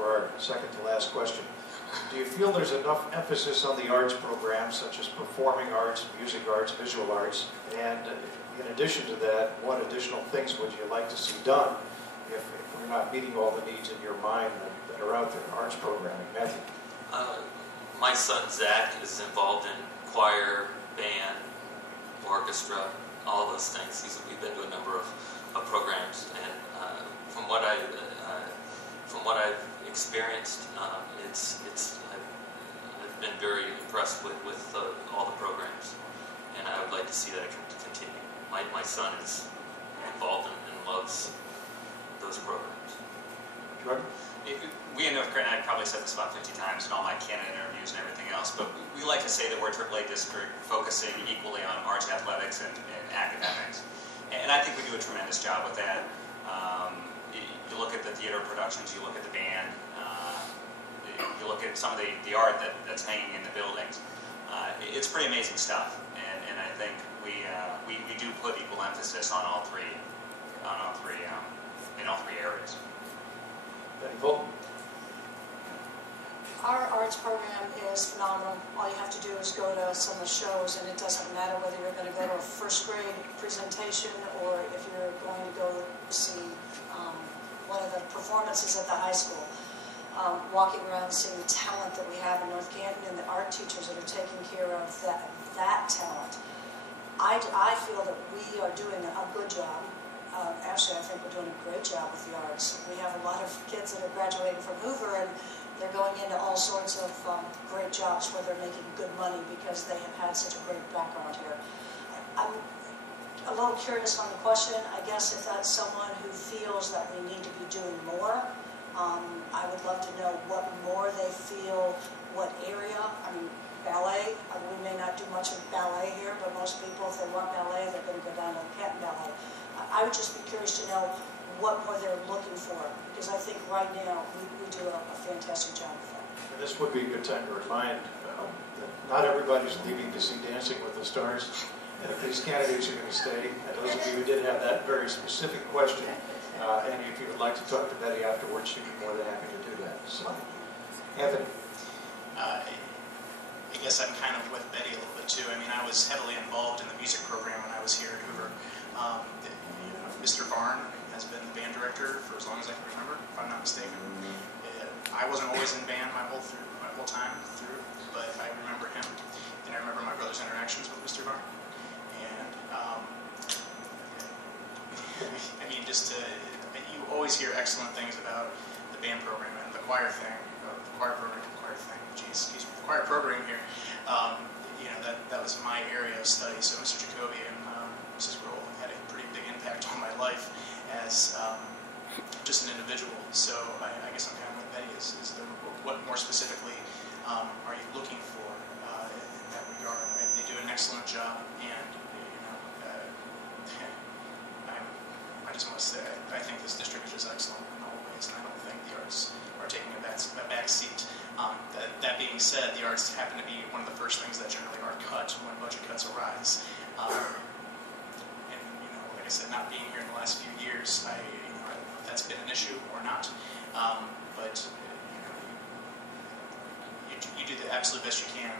for our second to last question. Do you feel there's enough emphasis on the arts programs, such as performing arts, music arts, visual arts? And in addition to that, what additional things would you like to see done if we're not meeting all the needs in your mind that are out there, arts programming? Matthew? My son Zach is involved in choir, band, orchestra, all those things. We've been to a number of programs, and from what I've experienced, I've been very impressed with all the programs, and I would like to see that continue. My son is involved and loves those programs. Jordan? We in North Carolina, I've probably said this about 50 times in all my candidate interviews and everything else, but we like to say that we're a AAA district focusing equally on arts, athletics, and academics. And I think we do a tremendous job with that. You look at the theater productions, you look at the band, you look at some of the art that's hanging in the buildings. It's pretty amazing stuff, and I think we do put equal emphasis on all three areas. Betty Bolton? Our arts program is phenomenal. All you have to do is go to some of the shows, and it doesn't matter whether you're going to go to a first grade presentation or if you're going to go see one of the performances at the high school. Walking around and seeing the talent that we have in North Canton and the art teachers that are taking care of that talent. I feel that we are doing a good job. Actually, I think we're doing a great job with the arts. We have a lot of kids that are graduating from Hoover, and they're going into all sorts of great jobs where they're making good money because they have had such a great background here. I'm a little curious on the question. I guess if that's someone who feels that we need to be doing more, I would love to know what more they feel, what area. I mean, ballet, we may not do much of ballet here, but most people, if they want ballet, they're going to go down to the Canton Ballet. I would just be curious to know what more they're looking for, because I think right now we do a fantastic job of that. And this would be a good time to remind that not everybody's leaving to see Dancing with the Stars, and if these candidates are going to stay, and those of you who did have that very specific question, and if you would like to talk to Betty afterwards, she'd be more than happy to do that. So, Anthony? I guess I'm kind of with Betty a little bit too. I mean, I was heavily involved in the music program when I was here at Hoover. Mr. Barn has been the band director for as long as I can remember, if I'm not mistaken. I wasn't always in band my whole time through, but I remember him, and I remember my brother's interactions with Mr. Barn. And I mean, you always hear excellent things about the band program and the choir thing, the choir program here. You know, that was my area of study. So Mr. Jacoby and Mrs. Grohl had a pretty big impact on my life as just an individual. So I guess I'm kind of with Betty. What more specifically are you looking for in that regard? They do an excellent job, and I just want to say I think this district is just excellent in all ways, and I don't think the arts are taking a back seat. That being said, the arts happen to be one of the first things that generally are cut when budget cuts arise. And like I said, not being here in the last few years, I don't know if that's been an issue or not. But you do the absolute best you can